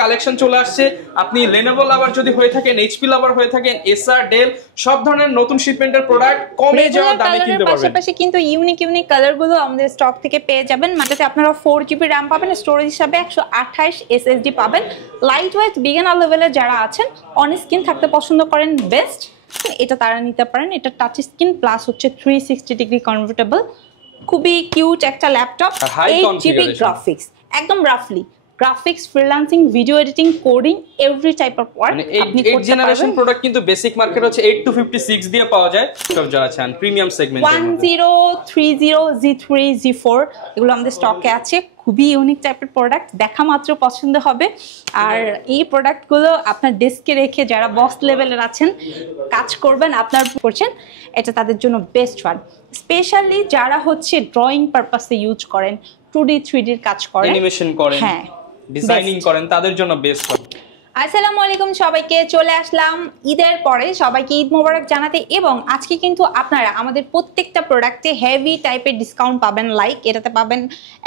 Collection চলে আসছে। আপনি Lenovo লাভার যদি হয়ে থাকেন, HP লাভার হয়ে থাকেন, Acer, Dell সব ধরনের নতুন শিপমেন্টের প্রোডাক্ট কমে যাওয়া দামে কিনতে পারবেন। পাশাপাশি কিন্তু ইউনিক কালার গুলো আমাদের স্টক থেকে পেয়ে যাবেন। মাঝে আপনারা 4GB RAM পাবেন, স্টোরেজ হিসাবে 128 SSD পাবেন। লাইট ওয়েট বিগিনার লেভেলে যারা আছেন, অন স্ক্রিন থাকতে পছন্দ করেন, বেস্ট এটা তারা নিতে পারেন। এটা টাচ স্ক্রিন প্লাস হচ্ছে 360 ডিগ্রি কনভার্টেবল, খুবই কিউট একটা ল্যাপটপ। 8GB গ্রাফিক্স, একদম রাফলি graphics, freelancing, video editing, coding, every type of work আপনি করতে পারবেন। 8 জেনারেশন প্রোডাক্ট কিন্তু বেসিক মার্কেট হচ্ছে 8 to 56 দিয়ে পাওয়া যায়। সব যারা চান প্রিমিয়াম সেগমেন্টের 1030 G3 G4 এগুলো আমাদের স্টকে আছে। খুবই ইউনিক টাইপের প্রোডাক্ট, দেখা মাত্র পছন্দ হবে। আর এই প্রোডাক্টগুলো আপনার ডেস্কে রেখে যারা বস লেভেলের আছেন, কাজ করবেন, আপনার করছেন, এটা তাদের জন্য বেস্ট ওয়ান। স্পেশালি যারা হচ্ছে ড্রয়িং পারপাসে ইউজ করেন, 2D 3D এর কাজ করেন, অ্যানিমেশন করেন, হ্যাঁ ডিজাইনিং করেন, তাদের জন্য বেস্ট ওয়ান। আসসালামু আলাইকুম সবাইকে, চলে আসলাম ঈদের পরে সবাইকে ঈদ মোবারক জানাতে। এবং আজকে কিন্তু আপনারা আমাদের প্রত্যেকটা প্রোডাক্টে হেভি টাইপের ডিসকাউন্ট পাবেন। লাইক এটাতে পাবেন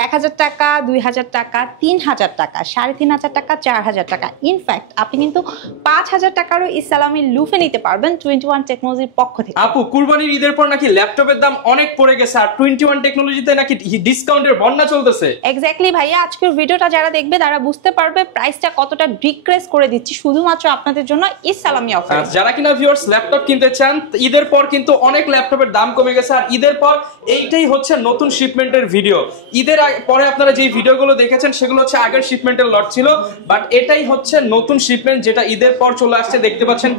1000 টাকা, 2000 টাকা, 3000 টাকা, 3500 টাকা, 4000 টাকা। ইনফ্যাক্ট আপনি কিন্তু 5000 টাকারও ইসলামী লুফে নিতে পারবেন 21 টেকনোলজির পক্ষ থেকে। আপু, কুরবানির ঈদের পর নাকি ল্যাপটপের দাম অনেক পড়ে গেছে, আর 21 টেকনোলজিতে নাকি ডিসকাউন্টের বন্যা চলতেছে। এক্স্যাক্টলি ভাইয়া, আজকের ভিডিওটা যারা দেখবে তারা বুঝতে পারবে প্রাইসটা কতটা ডিক্রিজ করে দিচ্ছি শুধুমাত্র আপনাদের জন্য ইসলামী অফার। যারা কিনা ভিউয়ার্স ল্যাপটপ কিনতে চান, ঈদের পর কিন্তু অনেক ল্যাপটপের দাম কমে গেছে, আর ঈদের পর এইটাই হচ্ছে নতুন শিপমেন্টের ভিডিও। ঈদের পরে আপনারা যে ভিডিওগুলো দেখেছেন সেগুলো হচ্ছে আগের শিপমেন্টের লট ছিল, বাট এটাই হচ্ছে নতুন শিপমেন্ট যেটা ঈদের পর চলে আসছে। দেখতে পাচ্ছেন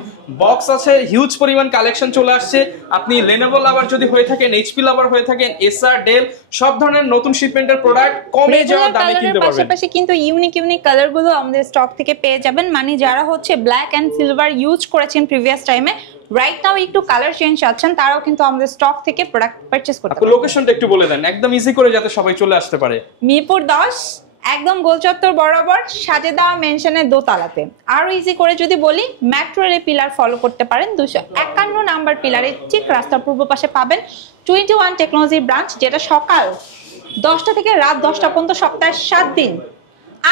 বক্স আছে, হিউজ পরিমাণ কালেকশন চলে আসছে। আপনি Lenovo লাভার যদি হয়ে থাকেন, HP লাভার হয়ে থাকেন, Acer, Dell সব ধরনের নতুন শিপমেন্টের প্রোডাক্ট কমে যাওয়া দামে কিনতে পারবেন। পাশাপাশি কিন্তু ইউনিক কালার গুলো আমাদের স্টক থেকে পেয়ে যাবেন। মানে যারা হচ্ছে ব্ল্যাক এন্ড সিলভার ইউজ করেছেন প্রিভিয়াস টাইমে, রাইট নাও একটু কালার চেঞ্জ চাচ্ছেন, তারাও কিন্তু আমাদের স্টক থেকে প্রোডাক্ট পারচেজ করতে পারেন। লোকেশনটা একটু বলে দেন একদম ইজি করে, যাতে সবাই চলে আসতে পারে। মিরপুর 10, একদম গোলচত্বর বরাবর সাজেদা মেনশনের দোতলাতে। আরো ইজি করে যদি বলি, মেট্রো রেল পিলার ফলো করতে পারেন, 251 নাম্বার পিলারের ঠিক রাস্তার পূর্ব পাশে পাবেন 21 টেকনোলজি ব্রাঞ্চ, যেটা সকাল 10টা থেকে রাত 10টা পর্যন্ত সপ্তাহে 7 দিন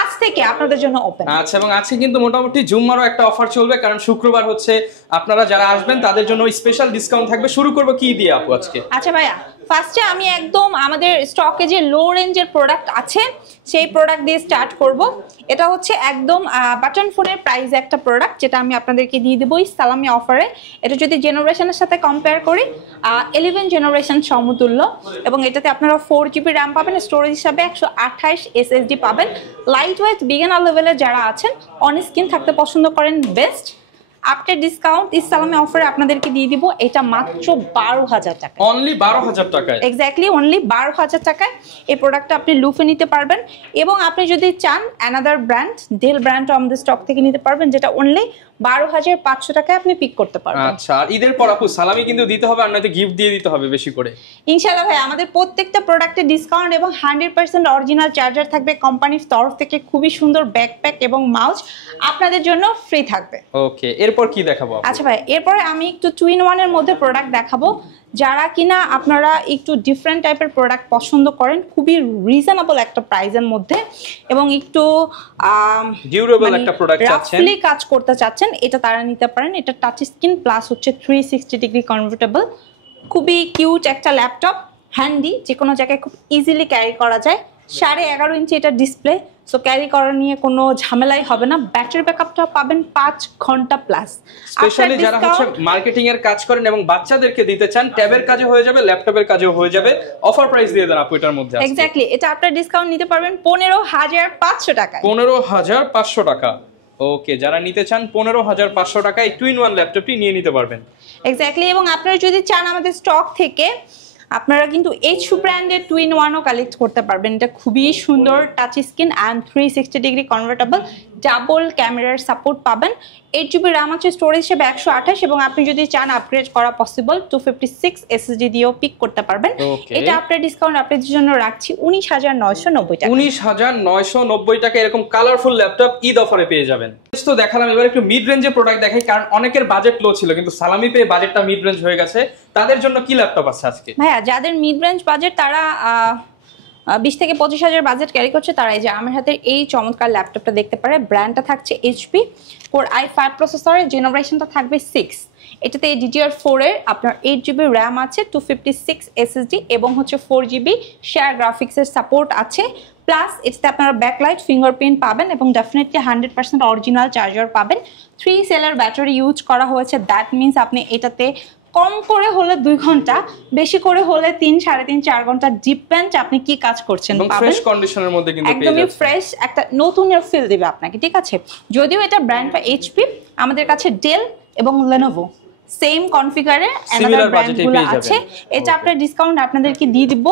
আজ থেকে আপনাদের জন্য ওপেন। আচ্ছা, এবং আজকে কিন্তু মোটামুটি জুম্মারও একটা অফার চলবে, কারণ শুক্রবার হচ্ছে আপনারা যারা আসবেন তাদের জন্য স্পেশাল ডিসকাউন্ট থাকবে। শুরু করব কি দিয়ে আপু আজকে? আচ্ছা ভাইয়া, ফার্স্টে আমি একদম আমাদের স্টকে যে লো রেঞ্জের প্রোডাক্ট আছে সেই প্রোডাক্ট দিয়ে স্টার্ট করব। এটা হচ্ছে একদম বাটন ফোনের প্রাইস একটা প্রোডাক্ট, যেটা আমি আপনাদেরকে দিয়ে দেবো ইসলামী অফারে। এটা যদি জেনারেশনের সাথে কম্পেয়ার করি, 11 জেনারেশন সমতুল্য, এবং এটাতে আপনারা 4GB RAM পাবেন, স্টোরেজ হিসাবে 128 SSD পাবেন। লাইট ওয়েট বিগিনার লেভেলে যারা আছেন, অন স্ক্রিন থাকতে পছন্দ করেন, বেস্ট আফটার ডিসকাউন্ট ইসলামী অফারে আপনাদেরকে দিয়ে দিব এটা মাত্র 12000 টাকা। অনলি 12000 টাকায়, এক্স্যাক্টলি অনলি 12000 টাকায় এই প্রোডাক্টটা আপনি লুফে নিতে পারবেন। এবং আপনি যদি চান অ্যানাদার ব্র্যান্ড, ডেল ব্র্যান্ডও আমাদের স্টক থেকে নিতে পারবেন, যেটা অনলি 12500 টাকায় আপনি পিক করতে পারবেন। আচ্ছা, আর ঈদের পর আপু সালামি কিন্তু দিতে হবে, আর নয়তো গিফট দিয়ে দিতে হবে বেশি করে। ইনশাআল্লাহ ভাই, আমাদের প্রত্যেকটা প্রোডাক্টে ডিসকাউন্ট এবং 100% অরিজিনাল চার্জার থাকবে কোম্পানির তরফ থেকে। খুবই সুন্দর ব্যাকপ্যাক এবং মাউস আপনাদের জন্য ফ্রি থাকবে। ওকে, এরপর কি দেখাবো? আচ্ছা ভাই, এরপরে আমি একটু 2-in-1 এর মধ্যে প্রোডাক্ট দেখাবো। যারা কিনা আপনারা একটু ডিফারেন্ট টাইপের প্রোডাক্ট পছন্দ করেন, খুবই রিজনেবল একটা প্রাইসের মধ্যে, এবং একটু ডিউরেবল একটা প্রোডাক্ট চাচ্ছেন, রাফলি কাজ করতে চাচ্ছেন, এটা তারা নিতে পারেন। এটা টাচ স্ক্রিন প্লাস হচ্ছে 360 ডিগ্রি কনভার্টেবল, খুবই কিউট একটা ল্যাপটপ, হ্যান্ডি, যে কোনো জায়গায় খুব ইজিলি ক্যারি করা যায়। 11.5 ইঞ্চি এটা ডিসপ্লে, সো ক্যারি করা নিয়ে কোনো ঝামেলাই হবে না। ব্যাটারি ব্যাকআপটা পাবেন 5 ঘন্টা প্লাস। স্পেশালি যারা হচ্ছে মার্কেটিং এর কাজ করেন এবং বাচ্চাদেরকে দিতে চান, ট্যাবের কাজে হয়ে যাবে, ল্যাপটপের কাজেও হয়ে যাবে। অফার প্রাইস দিয়ে দেন আপু এটার মধ্যে। এক্স্যাক্টলি, এটা আপনারা ডিসকাউন্ট নিতে পারবেন 15500 টাকা। 15500 টাকা। ওকে, যারা নিতে চান 15500 টাকায় 2-in-1 ল্যাপটপটি নিয়ে নিতে পারবেন। এক্স্যাক্টলি, এবং আপনারা যদি চান আমাদের স্টক থেকে, আপনারা কিন্তু HP ব্র্যান্ডের 2-in-1ও কালেক্ট করতে পারবেন। এটা খুবই সুন্দর touch screen and 360 degree convertible, double ক্যামেরার সাপোর্ট পাবেন। 8GB RAM আছে, স্টোরেজ হিসেবে 128, এবং আপনি যদি চান আপগ্রেড করা পসিবল 256 SSD দিয়েও পিক করতে পারবেন। এটা আপনার ডিসকাউন্ট আপনাদের জন্য রাখছি 19990 টাকা। 19990 টাকা এরকম কালারফুল ল্যাপটপ ঈদ অফারে পেয়ে যাবেন। তো দেখালাম, এবার একটু মিড রেঞ্জের প্রোডাক্ট দেখাই, কারণ অনেকের বাজেট লো ছিল, কিন্তু সালামি পেয়ে বাজেটটা মিড রেঞ্জ হয়ে গেছে। তাদের জন্য কি ল্যাপটপ আছে আজকে? ভাইয়া, যাদের মিড রেঞ্জ বাজেট তারা 20 থেকে 25,000 বাজেট ক্যারি করছে তারা এই যে আমার হাতের এই চমৎকার ল্যাপটপটা দেখতে পারে। ব্র্যান্ডটা থাকছে এইচপি, কোর i5 প্রসেসরের, জেনারেশনটা থাকবে 6। এটাতে DDR4 এর আপনার 8GB র্যাম আছে, 256 SSD এবং হচ্ছে 4GB শেয়ার গ্রাফিক্সের সাপোর্ট আছে। প্লাস এটাতে আপনারা ব্যাকলাইট, ফিঙ্গারপ্রিন্ট পাবেন এবং ডেফিনেটলি 100% অরিজিনাল চার্জার পাবেন। 3 সেলের ব্যাটারি ইউজ করা হয়েছে, দ্যাট মিনস আপনি এটাতে কম করে হলে 2 ঘন্টা, বেশি করে হলে 3, 3.5, 4 ঘন্টা, ডিপেন্ড আপনি কি কাজ করছেন এবং ফ্রেশ কন্ডিশনের মধ্যে কিন্তু একদমই ফ্রেশ একটা নতুনের ফিল দিবে আপনাকে, ঠিক আছে। যদিও এটা ব্র্যান্ডটা এইচপি, আমাদের কাছে ডেল এবং লেনোভো সেম কনফিগারে অ্যানাদার ব্র্যান্ডগুলো আছে। এটা আপনার ডিসকাউন্ট আপনাদেরকে দিয়ে দিব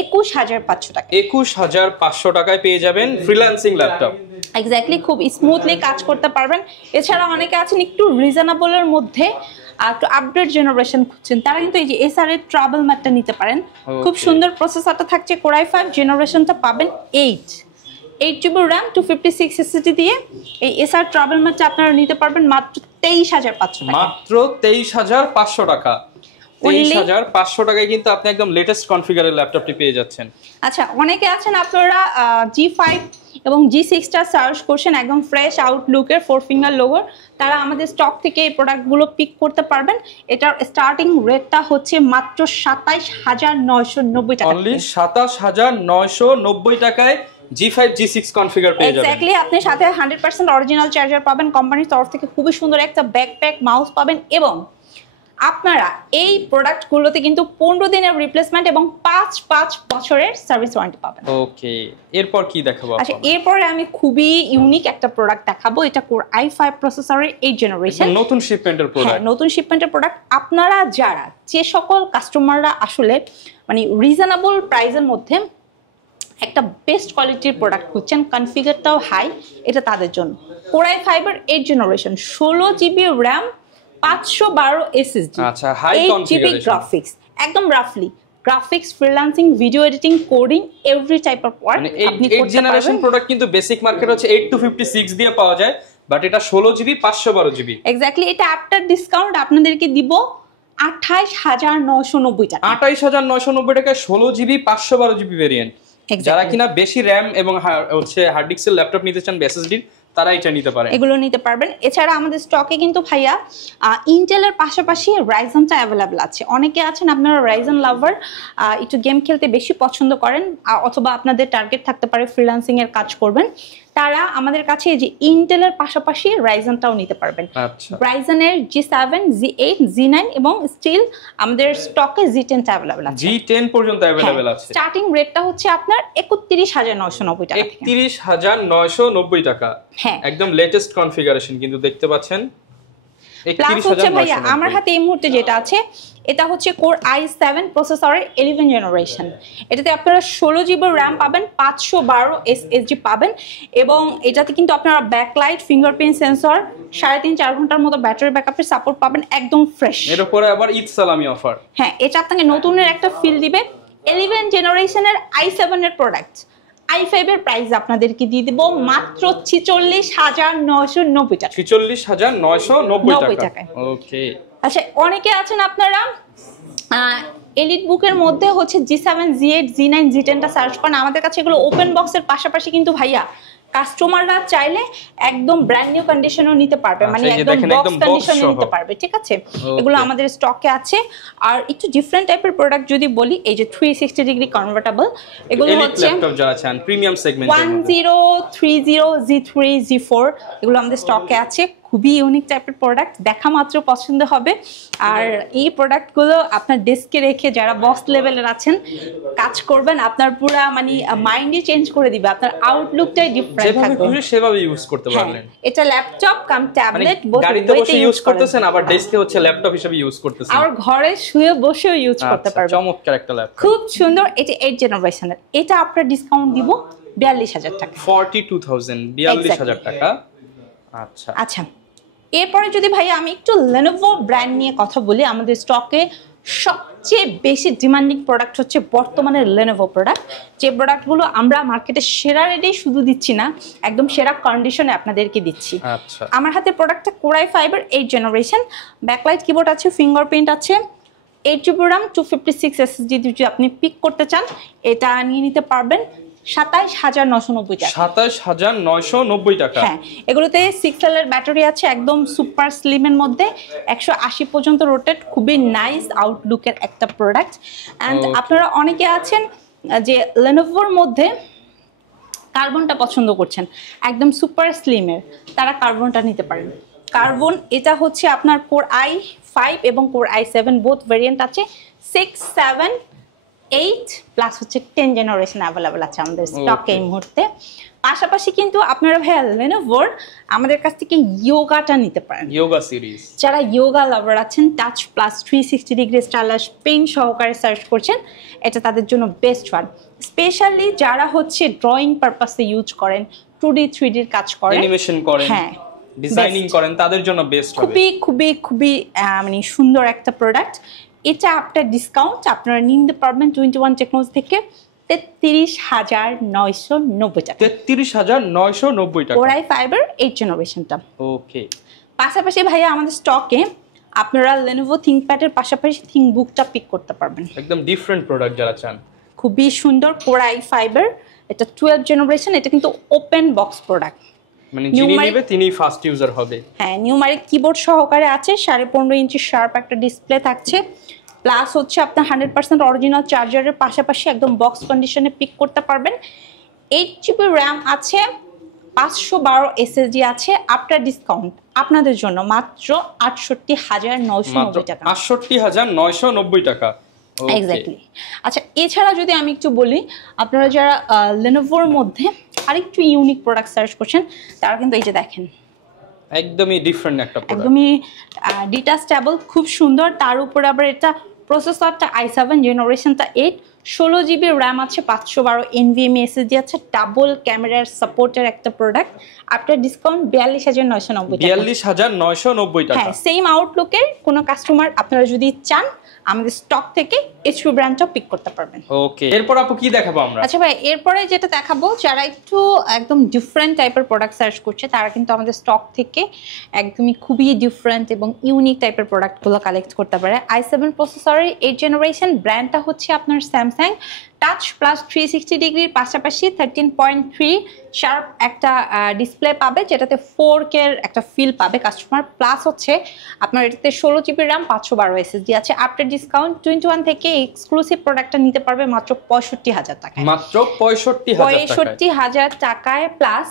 21,500 টাকা। 21,500 টাকায় পেয়ে যাবেন ফ্রিল্যান্সিং ল্যাপটপ। এক্স্যাক্টলি, খুব স্মুথলি কাজ করতে পারবেন। এছাড়া অনেকে আছেন একটু রিজনেবলের মধ্যে একটু আপডেট জেনারেশন খুঁজছেন, তারা কিন্তু এই যে এসআর এর ট্রাভেল ম্যাটটা নিতে পারেন। খুব সুন্দর প্রসেসরটা থাকছে, কোর i5, জেনারেশনটা পাবেন 8GB র্যাম, 256 SSD দিয়ে এই এসআর ট্রাভেল ম্যাটটা আপনারা নিতে পারবেন মাত্র 23,500 টাকা। মাত্র 23,500 টাকা। 23,500 টাকায় কিন্তু আপনি একদম লেটেস্ট কনফিগারের ল্যাপটপটি পেয়ে যাচ্ছেন। আচ্ছা, অনেকে আছেন আপনারা G5 এবং G6টা সার্চ করছেন, একদম ফ্রেশ আউটলুকের 4 ফিঙ্গার লোগোর, তারা আমাদের স্টক থেকে এই প্রোডাক্টগুলো পিক করতে পারবেন। এটার স্টার্টিং রেটটা হচ্ছে মাত্র 27,990 টাকা। অনলি 27,990 টাকায় G5 G6 কনফিগার পেয়ে যাবেন। এক্স্যাক্টলি, আপনি সাথে 100% অরিজিনাল চার্জার পাবেন, কোম্পানির তরফ থেকে খুবই সুন্দর একটা ব্যাকপ্যাক মাউস পাবেন এবং আপনারা এই প্রোডাক্টগুলোতে কিন্তু 15 দিনের রিপ্লেসমেন্ট এবং 5 বছরের সার্ভিস ওয়ারেন্টি পাবেন। ওকে, এরপর কি দেখাবো? আচ্ছা, এরপরে আমি খুবই ইউনিক একটা প্রোডাক্ট দেখাবো। এটা কোর i5 প্রসেসরের 8 জেনারেশন, নতুন শিপমেন্টের প্রোডাক্ট। নতুন শিপমেন্টের প্রোডাক্ট। আপনারা যারা যে সকল কাস্টমাররা আসলে মানে রিজনেবল প্রাইসের মধ্যে একটা বেস্ট কোয়ালিটির প্রোডাক্ট খুঁজছেন, কনফিগারটাও হাই, এটা তাদের জন্য। কোর i5 এর 8 জেনারেশন, 16GB র্যাম, 512 SSD, আচ্ছা, হাই 8GB গ্রাফিক্স, একদম রাফলি graphics, freelancing, video editing, coding, every type of work আপনি করতে পারবেন। 8 জেনারেশন প্রোডাক্ট কিন্তু বেসিক মার্কেট হচ্ছে 8 to 56 দিয়ে পাওয়া যায়, বাট এটা 16GB 512GB। এক্স্যাক্টলি, এটা আফটার ডিসকাউন্ট আপনাদেরকে দিব 28,990 টাকা। 28,990 টাকায় 16GB 512GB ভেরিয়েন্ট। যারা কিনা বেশি র্যাম এবং হচ্ছে হার্ড ডিস্কের ল্যাপটপ নিতে চান এসএসডি, তারা এটা নিতে পারেন, এগুলো নিতে পারবেন। এছাড়া আমাদের স্টকে কিন্তু ভাইয়া ইন্টেলের পাশাপাশি রাইজেনটা অ্যাভেলেবল আছে। অনেকে আছেন আপনারা রাইজেন লাভার, একটু গেম খেলতে বেশি পছন্দ করেন, অথবা আপনাদের টার্গেট থাকতে পারে ফ্রিল্যান্সিং এর কাজ করবেন, তারা আমাদের কাছে যে ইন্টেলের পাশাপাশি রাইজেনটাও নিতে পারবেন। রাইজেনের G7, G8, G9 এবং স্টিল আমাদের স্টকে G10 অ্যাভেলেবল আছে। G10 পর্যন্ত অ্যাভেলেবল আছে। স্টার্টিং রেটটা হচ্ছে আপনার 31,990 টাকা। 31,990 টাকা, হ্যাঁ, একদম লেটেস্ট কনফিগারেশন কিন্তু দেখতে পাচ্ছেন। প্লাস হচ্ছে ভাইয়া আমার হাতে এই মুহূর্তে যেটা আছে, এটা হচ্ছে কোর i7 প্রসেসরের 11 জেনারেশন। এটাতে আপনারা 16GB র্যাম পাবেন, 512 SSD পাবেন এবং এটাতে কিন্তু আপনারা ব্যাকলাইট, ফিঙ্গারপ্রিন্ট সেন্সর, 3.5-4 ঘন্টার মতো ব্যাটারি ব্যাকআপের সাপোর্ট পাবেন, একদম ফ্রেশ। এর উপরে আবার ঈদ সালামি অফার। হ্যাঁ, এটা আপনাকে নতুনের একটা ফিল দিবে। 11 জেনারেশনের i7 এর প্রোডাক্ট, i5 এর প্রাইস আপনাদেরকে দিয়ে দিব মাত্র 46,990 টাকা। 46,990 টাকা। ওকে, আচ্ছা, অনেকে আছেন আপনারা এলিট বুকের মধ্যে হচ্ছে G7, G8, G9, G10টা সার্চ করেন। আমাদের কাছে এগুলো ওপেন বক্সের পাশাপাশি কিন্তু ভাইয়া কাস্টমাররা চাইলে একদম ব্র্যান্ড নিউ কন্ডিশনও নিতে পারবে, মানে একদম বক্স কন্ডিশনে নিতে পারবে, ঠিক আছে। এগুলো আমাদের স্টকে আছে। আর একটু ডিফারেন্ট টাইপের প্রোডাক্ট যদি বলি, এই যে 360 ডিগ্রি কনভার্টেবল, এগুলো হচ্ছে ল্যাপটপ যারা চান প্রিমিয়াম সেগমেন্টের 1030, G3, G4, এগুলো আমাদের স্টকে আছে। খুবই ইউনিক টাইপের প্রোডাক্ট, দেখা মাত্র পছন্দ হবে। আর এই প্রোডাক্টগুলো আপনার ডেস্কে রেখে যারা বস লেভেলের আছেন কাজ করবেন, আপনার পুরো মানে মাইন্ডই চেঞ্জ করে দিবে, আপনার আউটলুকটাই ডিফারেন্ট থাকবে, সেভাবে ইউজ করতে পারবেন। এটা ল্যাপটপ কাম ট্যাবলেট গাড়িতে বসে ইউজ করতেছেন, আবার ডেস্কে হচ্ছে ল্যাপটপ হিসেবে ইউজ করতেছেন, আর ঘরে শুয়ে বসেও ইউজ করতে পারবেন। চমৎকার একটা ল্যাপটপ, খুব সুন্দর। এটা 8 জেনারেশনের, এটা আপনার ডিসকাউন্ট দিব 42,000 টাকা। 42,000 টাকা। আচ্ছা আচ্ছা, এরপরে যদি ভাই আমি একটু Lenovo ব্র্যান্ড নিয়ে কথা বলি, আমাদের স্টকে সবচেয়ে বেশি ডিমান্ডিং প্রোডাক্ট হচ্ছে বর্তমানে Lenovo প্রোডাক্ট। যে প্রোডাক্টগুলো আমরা মার্কেটে সেরা রেটে শুধু দিচ্ছি না, একদম সেরা কন্ডিশনে আপনাদেরকে দিচ্ছি। আমার হাতে প্রোডাক্টটা কোর i5 এর 8 জেনারেশন, ব্যাকলাইট কিবোর্ড আছে, ফিঙ্গারপ্রিন্ট আছে, 8GB RAM 256 SSD যদি আপনি পিক করতে চান এটা নিয়ে নিতে পারবেন 27990 টাকা। 27990 টাকা। হ্যাঁ, এগুলোতে 6L এর ব্যাটারি আছে, একদম সুপার স্লিমের মধ্যে 180 পর্যন্ত রোটেট, খুবই নাইস আউটলুকের একটা প্রোডাক্ট। অ্যান্ড আপনারা অনেকে আছেন যে লেনোভোর মধ্যে কার্বনটা পছন্দ করছেন, একদম সুপার স্লিমের, তারা কার্বনটা নিতে পারেন। কার্বন এটা হচ্ছে আপনার কোর i5 এবং কোর i7 বোথ ভেরিয়েন্ট আছে, 6, 7, 8 প্লাস হচ্ছে 10 জেনারেশন অ্যাভেলেবল আছে আমাদের স্টকে এই মুহূর্তে। পাশাপাশি কিন্তু আপনারা ভাইয়া লেনোভোর আমাদের কাছ থেকে ইয়োগাটা নিতে পারেন, ইয়োগা সিরিজ। যারা ইয়োগা লাভার আছেন, টাচ প্লাস 360 ডিগ্রি স্টাইলাশ পেন সহকারে সার্চ করছেন, এটা তাদের জন্য বেস্ট ওয়ান। স্পেশালি যারা হচ্ছে ড্রয়িং পারপাসে ইউজ করেন, 2D 3D এর কাজ করেন, অ্যানিমেশন করেন, হ্যাঁ ডিজাইনিং করেন, তাদের জন্য বেস্ট হবে। খুবই খুবই খুবই মানে সুন্দর একটা প্রোডাক্ট। এটা আপনার ডিসকাউন্ট আপনারা নিতে পারবেন 21 টেকনোলজি থেকে 33990 টাকা। 33990 টাকা। কোর i5 এর 8 জেনারেশনটা। ওকে। পাশাপাশি ভাইয়া আমাদের স্টকে আপনারা Lenovo ThinkPad এর পাশাপাশি ThinkBookটা পিক করতে পারবেন। একদম ডিফারেন্ট প্রোডাক্ট যারা চান। খুবই সুন্দর কোর i5 এর, এটা 12 জেনারেশন, এটা কিন্তু ওপেন বক্স প্রোডাক্ট, মানে যিনি নেবে তিনি ফার্স্ট ইউজার হবে। হ্যাঁ, নিউমারিক কিবোর্ড সহকারে আছে, 15.5 ইঞ্চি শার্প একটা ডিসপ্লে থাকছে, প্লাস হচ্ছে আপনার 100% অরিজিনাল চার্জারের পাশাপাশি একদম বক্স কন্ডিশনে পিক করতে পারবেন। 8GB র্যাম আছে, 512 SSD আছে। আফটার ডিসকাউন্ট আপনাদের জন্য মাত্র 68990 টাকা। 68990 টাকা। এক্স্যাক্টলি। আচ্ছা, এছাড়া যদি আমি একটু বলি, আপনারা যারা লেনোভোর মধ্যে আরেকটু ইউনিক প্রোডাক্ট সার্চ করছেন, তারা কিন্তু এই যে দেখেন একদমই ডিফারেন্ট একটা প্রোডাক্ট, একদমই ডিটাচেবল, খুব সুন্দর। তার উপরে আবার এটা প্রসেসরটা i7 জেনারেশনটা 8, 16GB র্যাম আছে, 512 NVMe SSD আছে, ডাবল ক্যামেরার সাপোর্টের একটা প্রোডাক্ট। আফটার ডিসকাউন্ট 42990 টাকা। 42990 টাকা। হ্যাঁ, সেম আউটলুকের কোনো কাস্টমার আপনারা যদি চান আমাদের স্টক থেকে HP ব্র্যান্ডটা পিক করতে পারবেন। ওকে, এরপর আপু কি দেখাবো আমরা? আচ্ছা ভাই, এরপরে যেটা দেখাবো, যারা একটু একদম ডিফারেন্ট টাইপের প্রোডাক্ট সার্চ করছে, তারা কিন্তু আমাদের স্টক থেকে একদমই খুবই ডিফারেন্ট এবং ইউনিক টাইপের প্রোডাক্টগুলো কালেক্ট করতে পারে। i7 প্রসেসরের 8 জেনারেশন, ব্র্যান্ডটা হচ্ছে আপনার স্যামসাং, টাচ প্লাস 360 ডিগ্রির পাশাপাশি 13.3 শার্প একটা ডিসপ্লে পাবে, যেটাতে 4K এর একটা ফিল পাবে কাস্টমার। প্লাস হচ্ছে আপনার এটাতে 16GB র্যাম, 512 SSD আছে। আফটার ডিসকাউন্ট 21 থেকে এক্সক্লুসিভ প্রোডাক্টটা নিতে পারবে মাত্র 65,000 টাকায়। মাত্র 65,000 টাকায়। প্লাস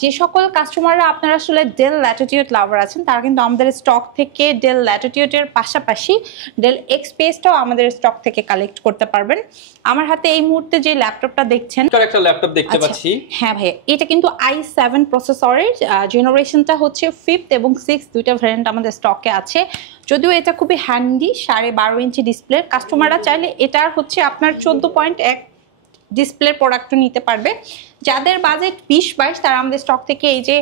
যে সকল কাস্টমাররা আপনারা আসলে ডেল ল্যাটিটিউড লাভার আছেন, তারা কিন্তু আমাদের স্টক থেকে ডেল ল্যাটিটিউডের পাশাপাশি ডেল এক্সপিএসটাও আমাদের স্টক থেকে কালেক্ট করতে পারবেন। আমার হাতে এই মুহূর্তে যে ল্যাপটপটা দেখছেন, একটা ল্যাপটপ দেখতে পাচ্ছি। হ্যাঁ ভাই, এটা কিন্তু i7 প্রসেসরের, জেনারেশনটা হচ্ছে 5th এবং 6th, দুইটা ভ্যারিয়েন্ট আমাদের স্টকে আছে। যদিও এটা খুবই হ্যান্ডি, 12.5 ইঞ্চি ডিসপ্লে। কাস্টমাররা চাইলে এটার হচ্ছে আপনার 14.1 ডিসপ্লে প্রোডাক্টও নিতে পারবে। যাদের বাজেট 20-22, তারা আমাদের স্টক থেকে এই যে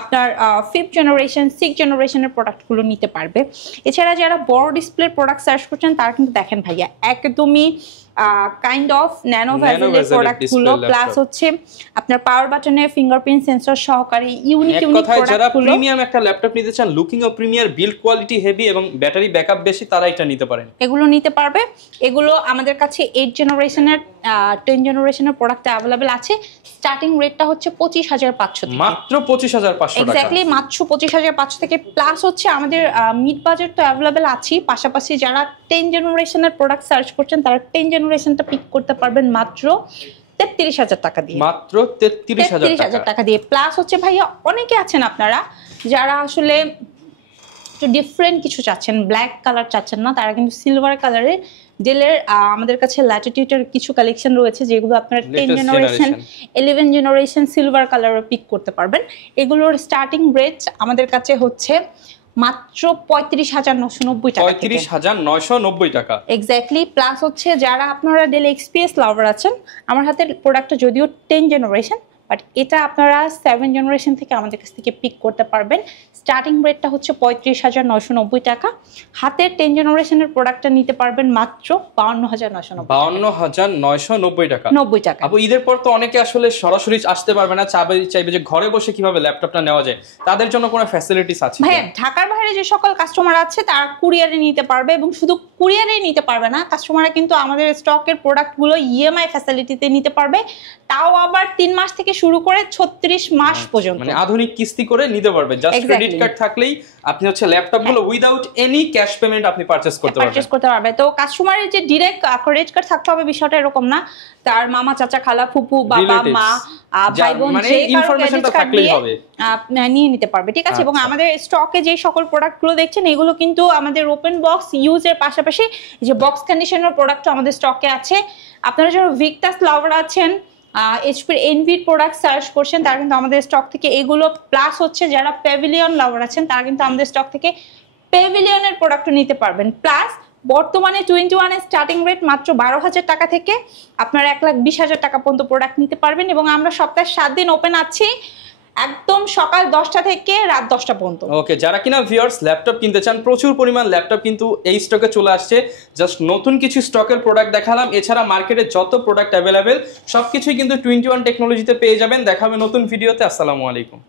আপনার 5th জেনারেশন, 6th জেনারেশনের প্রোডাক্টগুলো নিতে পারবে। এছাড়া যারা বড় ডিসপ্লের প্রোডাক্ট সার্চ করছেন, তারা কিন্তু দেখেন ভাইয়া একদমই কাইন্ড অফ ন্যানো ভেজেলের প্রোডাক্টগুলো, প্লাস হচ্ছে আপনার পাওয়ার বাটনে ফিঙ্গারপ্রিন্ট সেন্সর সহকারী ইউনিক প্রোডাক্টগুলো। যারা প্রিমিয়াম একটা ল্যাপটপ নিতে চান, looking of premier, build quality heavy এবং ব্যাটারি ব্যাকআপ বেশি, তারা এটা নিতে পারেন। এগুলো নিতে পারবে। এগুলো আমাদের কাছে 8 জেনারেশনের, 10 জেনারেশনের প্রোডাক্ট অ্যাভেলেবেল আছে। স্টার্টিং রেটটা হচ্ছে 25,500 টাকা, মাত্র 25,500 টাকা। এক্স্যাক্টলি মাত্র 25,500 থেকে। প্লাস হচ্ছে আমাদের মিড বাজেট তো অ্যাভেলেবেল আছে। পাশাপাশি যারা 10 জেনারেশনের প্রোডাক্ট সার্চ করছেন, তারা 10 জেনারেশনটা পিক করতে পারবেন মাত্র 33,000 টাকা দিয়ে। মাত্র 33,000 টাকা দিয়ে। প্লাস হচ্ছে ভাইয়া অনেকে আছেন আপনারা যারা আসলে একটু ডিফারেন্ট কিছু চাচ্ছেন, ব্ল্যাক কালার চাচ্ছেন না, তারা কিন্তু সিলভার কালারের ডেলের আমাদের কাছে ল্যাটিটিউডের কিছু কালেকশন রয়েছে, যেগুলো আপনারা 10 জেনারেশন, 11 জেনারেশন সিলভার কালারও পিক করতে পারবেন। এগুলোর স্টার্টিং রেট আমাদের কাছে হচ্ছে মাত্র 35,990 টাকা। 35,990 টাকা, এক্স্যাক্টলি। প্লাস হচ্ছে যারা আপনারা ডেল এক্সপিএস লাভার আছেন, আমার হাতের প্রোডাক্টটা যদিও 10 জেনারেশন, বাট এটা আপনারা 7 জেনারেশন থেকে আমাদের কাছ থেকে পিক করতে পারবেন। স্টার্টিং রেটটা হচ্ছে 35,990 টাকা। হাতের 10 জেনারেশনের প্রোডাক্টটা নিতে পারবেন মাত্র 52,990 টাকা। 90 টাকা। আপু, ঈদের পর তো অনেকে আসলে সরাসরি আসতে পারবে না, চাইবে যে ঘরে বসে কিভাবে ল্যাপটপটা নেওয়া যায়, তাদের জন্য কোনো ফ্যাসিলিটিস আছে? ভাই, ঢাকার বাইরে যে সকল কাস্টমার আছে, তারা কুরিয়ারে নিতে পারবে এবং শুধু কুরিয়ারে নিতে পারবে না, কাস্টমাররা কিন্তু আমাদের স্টকের প্রোডাক্টগুলো ইএমআই ফ্যাসিলিটিতে নিতে পারবে, তাও আবার 3 মাস থেকে শুরু করে 36 মাস পর্যন্ত, মানে আধুনিক কিস্তি করে নিতে পারবে। জাস্ট ক্রেডিট কার্ড থাকলেই আপনি হচ্ছে ল্যাপটপ গুলো উইদাউট এনি ক্যাশ পেমেন্ট আপনি পারচেজ করতে পারবে। তো কাস্টমারের যে ডাইরেক্ট ক্রেডিট কার্ড থাকতে হবে বিষয়টা এরকম না, তার মামা চাচা খালা ফুপু বাবা মা ভাই বোন যে ইনফরমেশনটা থাকলেই হবে নিয়ে নিতে পারবে, ঠিক আছে। এবং আমাদের স্টকে যে সকল প্রোডাক্টগুলো দেখছেন এগুলো কিন্তু আমাদের ওপেন বক্স ইউজের পাশাপাশি যে বক্স কন্ডিশনার প্রোডাক্টও আমাদের স্টকে আছে। আপনারা যারা ভিক্টাস লাভার আছেন, এইচপির এনভির প্রোডাক্ট সার্চ করছেন, তারা কিন্তু আমাদের স্টক থেকে এগুলো, প্লাস হচ্ছে যারা প্যাভিলিয়ন লাভার আছেন তারা কিন্তু আমাদের স্টক থেকে প্যাভিলিয়নের প্রোডাক্টও নিতে পারবেন। প্লাস বর্তমানে 21 এর স্টার্টিং রেট মাত্র 12,000 টাকা থেকে আপনারা 1,20,000 টাকা পর্যন্ত প্রোডাক্ট নিতে পারবেন। এবং আমরা সপ্তাহে 7 দিন ওপেন আছি, একদম সকাল 10টা থেকে রাত 10টা পর্যন্ত। ওকে, যারা কিনা ভিউয়ার্স ল্যাপটপ কিনতে চান, প্রচুর পরিমাণ ল্যাপটপ কিন্তু এই স্টকে চলে আসছে। জাস্ট নতুন কিছু স্টকের প্রোডাক্ট দেখালাম, এছাড়া মার্কেটে যত প্রোডাক্ট অ্যাভেলেবেল সবকিছুই কিন্তু 21 টেকনোলজিতে পেয়ে যাবেন। দেখা হবে নতুন ভিডিওতে। আসসালামু আলাইকুম।